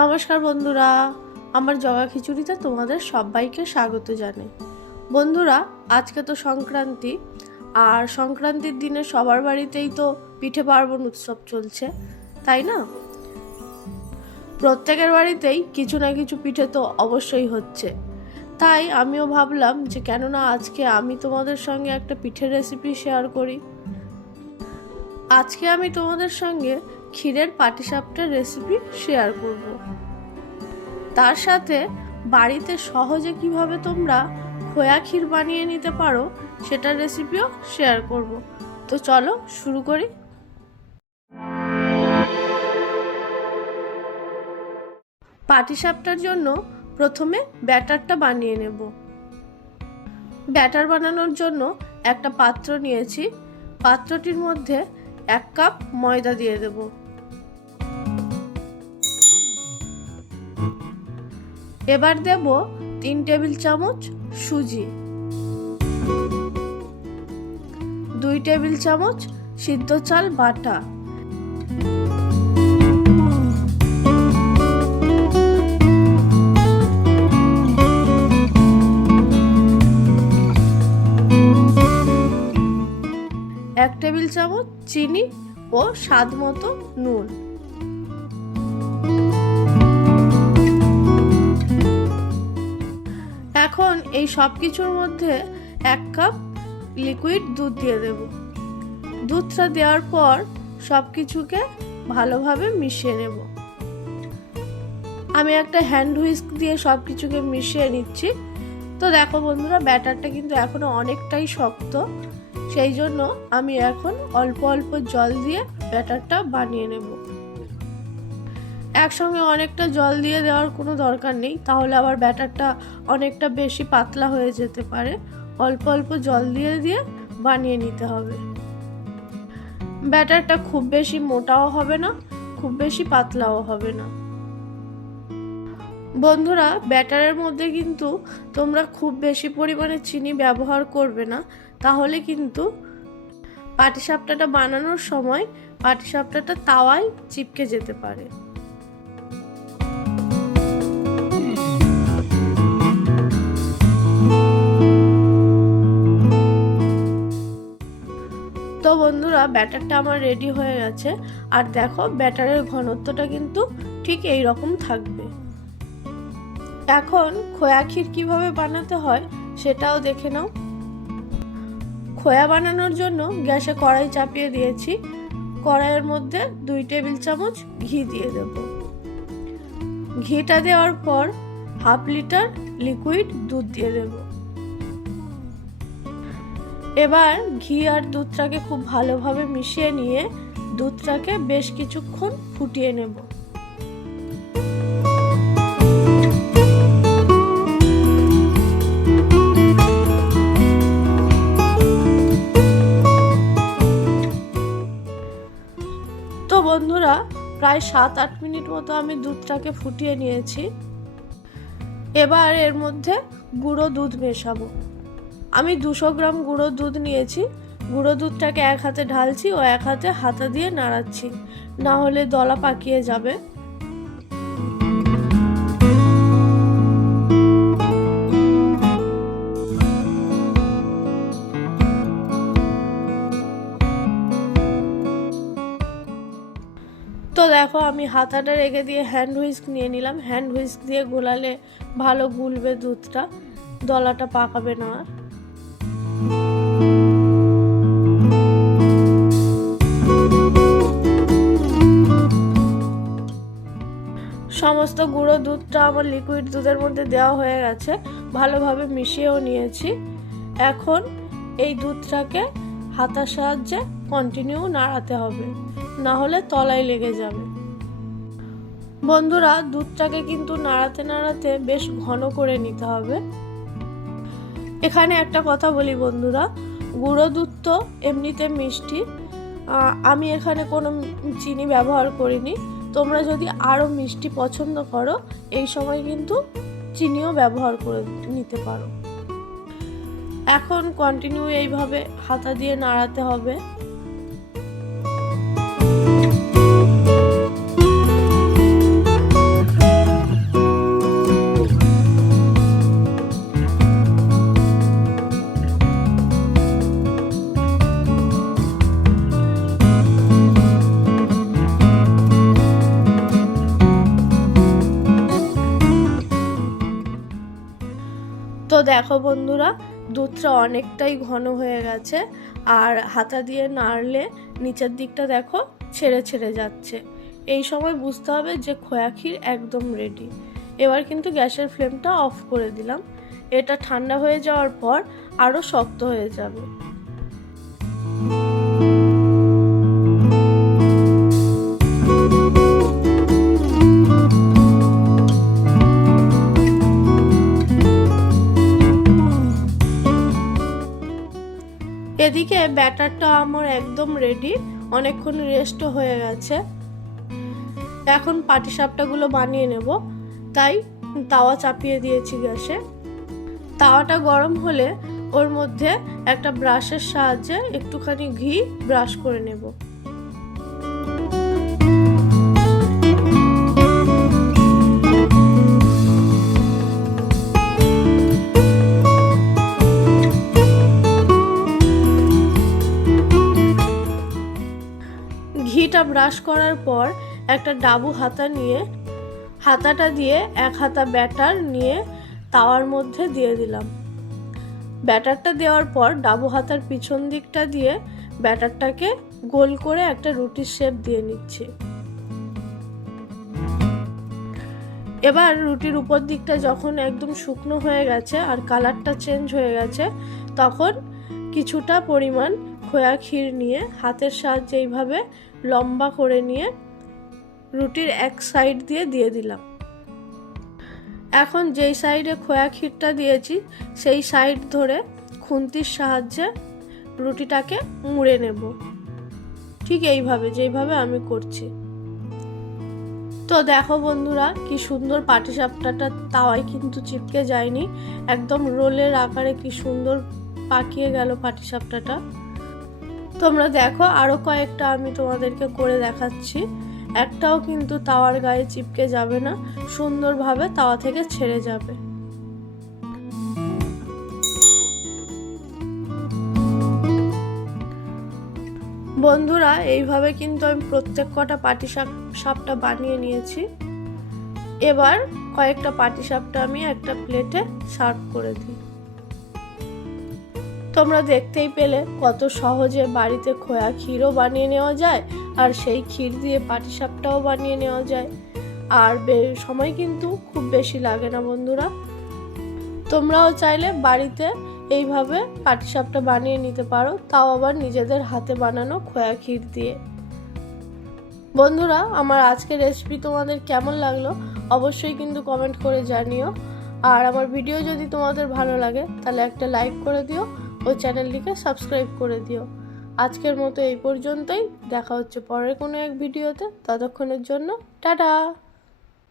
নমস্কার বন্ধুরা, আমার জগা খিচুড়িতে তোমাদের সবাইকে স্বাগত জানাই। বন্ধুরা, আজকে তো সংক্রান্তি, আর সংক্রান্তির দিনে সবার বাড়িতেই তো পিঠে পার্বণ উৎসব চলছে, তাই না? প্রত্যেকের বাড়িতেই কিছু না কিছু পিঠে তো অবশ্যই হচ্ছে। তাই আমিও ভাবলাম যে কেননা আজকে আমি তোমাদের সঙ্গে একটা পিঠের রেসিপি শেয়ার করি। আজকে আমি তোমাদের সঙ্গে ক্ষীরের পাটিসাপটার রেসিপি শেয়ার করব। তার সাথে বাড়িতে সহজে কিভাবে তোমরা খোয়া ক্ষীর বানিয়ে নিতে পারো সেটার রেসিপিও শেয়ার করব। তো চলো শুরু করি। পাটিসাপটার জন্য প্রথমে ব্যাটারটা বানিয়ে নেব। ব্যাটার বানানোর জন্য একটা পাত্র নিয়েছি। পাত্রটির মধ্যে 1 কাপ ময়দা দিয়ে দেব। এবার দেব 3 টেবিল চামচ সুজি, 2 টেবিল চামচ সিদ্ধ চাল বাটা, 1 টেবিল চামচ চিনি ও স্বাদ মতো নুন। এখন এই সব কিছুর মধ্যে 1 কাপ লিকুইড দুধ দিয়ে দেব। দুধটা দেওয়ার পর সব কিছুকে ভালোভাবে মিশিয়ে নেব। আমি একটা হ্যান্ড হুইস্ক দিয়ে সব কিছুকে মিশিয়ে নিচ্ছি। তো দেখো বন্ধুরা, ব্যাটারটা কিন্তু এখনো অনেকটাই শক্ত, সেই জন্য আমি এখন অল্প অল্প জল দিয়ে ব্যাটারটা বানিয়ে নেব। একসঙ্গে অনেকটা জল দিয়ে দেওয়ার কোনো দরকার নেই, তাহলে আবার ব্যাটারটা অনেকটা বেশি পাতলা হয়ে যেতে পারে। অল্প অল্প জল দিয়ে দিয়ে বানিয়ে নিতে হবে। ব্যাটারটা খুব বেশি মোটাও হবে না, খুব বেশি পাতলাও হবে না। বন্ধুরা, ব্যাটারের মধ্যে কিন্তু তোমরা খুব বেশি পরিমাণে চিনি ব্যবহার করবে না, তাহলে কিন্তু পাটিসাপটাটা বানানোর সময় পাটিসাপটাটা তাওয়ায় চিপকে যেতে পারে। তো বন্ধুরা, ব্যাটারটা আমার রেডি হয়ে গেছে। আর দেখো, ব্যাটারের ঘনত্বটা কিন্তু ঠিক এই রকম থাকবে। এখন খোয়া ক্ষীর কিভাবে বানাতে হয় সেটাও দেখে নাও। খোয়া বানানোর জন্য গ্যাসে কড়াই চাপিয়ে দিয়েছি। কড়াইয়ের মধ্যে 2 টেবিল চামচ ঘি দিয়ে দেব। ঘিটা দেওয়ার পর 1/2 লিটার লিকুইড দুধ দিয়ে দেব। এবার ঘি আর দুধটাকে খুব ভালোভাবে মিশিয়ে নিয়ে দুধটাকে বেশ কিছুক্ষণ ফুটিয়ে নেব। তো বন্ধুরা, প্রায় 7-8 মিনিট মতো আমি দুধটাকে ফুটিয়ে নিয়েছি। এবার এর মধ্যে গুঁড়ো দুধ মেশাবো। আমি 200 গ্রাম গুঁড়ো দুধ নিয়েছি। গুঁড়ো দুধটাকে এক হাতে ঢালছি ও এক হাতে হাতা দিয়ে নাড়াচ্ছি, না হলে দলা পাকিয়ে যাবে। তো দেখো, আমি হাতাটা রেখে দিয়ে হ্যান্ড হুইস্ক নিয়ে নিলাম। হ্যান্ড হুইস্ক দিয়ে গোলালে ভালো গুলবে দুধটা, দলাটা পাকাবে না আর। সমস্ত গুঁড়ো দুধটা আমার লিকুইড দুধের মধ্যে দেওয়া হয়ে গেছে, ভালোভাবে মিশিয়েও নিয়েছি। এখন এই দুধটাকে হাতার সাহায্যে কন্টিনিউ নাড়াতে হবে, না হলে তলায় লেগে যাবে। বন্ধুরা, দুধটাকে কিন্তু নাড়াতে নাড়াতে বেশ ঘন করে নিতে হবে। এখানে একটা কথা বলি বন্ধুরা, গুঁড়ো দুধ তো এমনিতে মিষ্টি, আমি এখানে কোনো চিনি ব্যবহার করিনি। তোমরা যদি আরও মিষ্টি পছন্দ করো, এই সময় কিন্তু চিনিও ব্যবহার করে নিতে পারো। এখন কন্টিনিউ এইভাবে হাতা দিয়ে নাড়াতে হবে। দেখো বন্ধুরা, দুধটা অনেকটাই ঘন হয়ে গেছে, আর হাতা দিয়ে নাড়লে নিচের দিকটা দেখো ছেড়ে ছেড়ে যাচ্ছে। এই সময় বুঝতে হবে যে খোয়া ক্ষীর একদম রেডি। এবার কিন্তু গ্যাসের ফ্লেমটা অফ করে দিলাম। এটা ঠান্ডা হয়ে যাওয়ার পর আরও শক্ত হয়ে যাবে। এদিকে ব্যাটারটা আমার একদম রেডি, অনেকক্ষণ রেস্টও হয়ে গেছে। এখন পাটিসাপটাগুলো বানিয়ে নেব, তাই তাওয়া চাপিয়ে দিয়েছি গ্যাসে। তাওয়াটা গরম হলে ওর মধ্যে একটা ব্রাশের সাহায্যে একটুখানি ঘি ব্রাশ করে নেব। ঘিটা ব্রাশ করার পর একটা ডাবু হাতা নিয়ে হাতাটা দিয়ে এক হাতা ব্যাটার নিয়ে তাওয়ার মধ্যে দিয়ে দিলাম। ব্যাটারটা দেওয়ার পর ডাবু হাতার পিছন দিকটা দিয়ে ব্যাটারটাকে গোল করে একটা রুটির শেপ দিয়ে নিচ্ছি। এবার রুটির উপর দিকটা যখন একদম শুকনো হয়ে গেছে আর কালারটা চেঞ্জ হয়ে গেছে, তখন কিছুটা পরিমাণ খোয়া ক্ষীর নিয়ে হাতের সাহায্যে এইভাবে লম্বা করে নিয়ে রুটির এক সাইড দিয়ে দিলাম। এখন যেই সাইডে খোয়া ক্ষীরটা দিয়েছি সেই সাইড ধরে খুন্তির সাহায্যে রুটিটাকে মুড়ে নেব, ঠিক এইভাবে যেইভাবে আমি করছি। তো দেখো বন্ধুরা, কি সুন্দর পাটিসাপটাটা তাওয়ায় কিন্তু চিপকে যায়নি, একদম রোলের আকারে কি সুন্দর পাকিয়ে গেল পাটিসাপটাটা। তোমরা দেখো, আরও কয়েকটা আমি তোমাদেরকে করে দেখাচ্ছি। একটাও কিন্তু তাওয়ার গায়ে চিপকে যাবে না, সুন্দরভাবে তাওয়া থেকে ছেড়ে যাবে। বন্ধুরা, এইভাবে কিন্তু আমি প্রত্যেক কটা পাটিসাপটা বানিয়ে নিয়েছি। এবার কয়েকটা পাটিসাপটা আমি একটা প্লেটে সার্ভ করে দিই। তোমরা দেখতেই পেলে কত সহজে বাড়িতে খোয়া ক্ষীরও বানিয়ে নেওয়া যায়, আর সেই ক্ষীর দিয়ে পাটিসাপটাও বানিয়ে নেওয়া যায়, আর সময় কিন্তু খুব বেশি লাগে না বন্ধুরা। তোমরাও চাইলে বাড়িতে এইভাবে পাটিসাপটা বানিয়ে নিতে পারো, তাও আবার নিজেদের হাতে বানানো খোয়া ক্ষীর দিয়ে। বন্ধুরা, আমার আজকের রেসিপি তোমাদের কেমন লাগলো অবশ্যই কিন্তু কমেন্ট করে জানিও, আর আমার ভিডিও যদি তোমাদের ভালো লাগে তাহলে একটা লাইক করে দিও ও চ্যানেলটিকে সাবস্ক্রাইব করে দিও। আজকের মতো এই পর্যন্তই, দেখা হচ্ছে পরের কোনো এক ভিডিওতে। ততক্ষণের জন্য টাটা।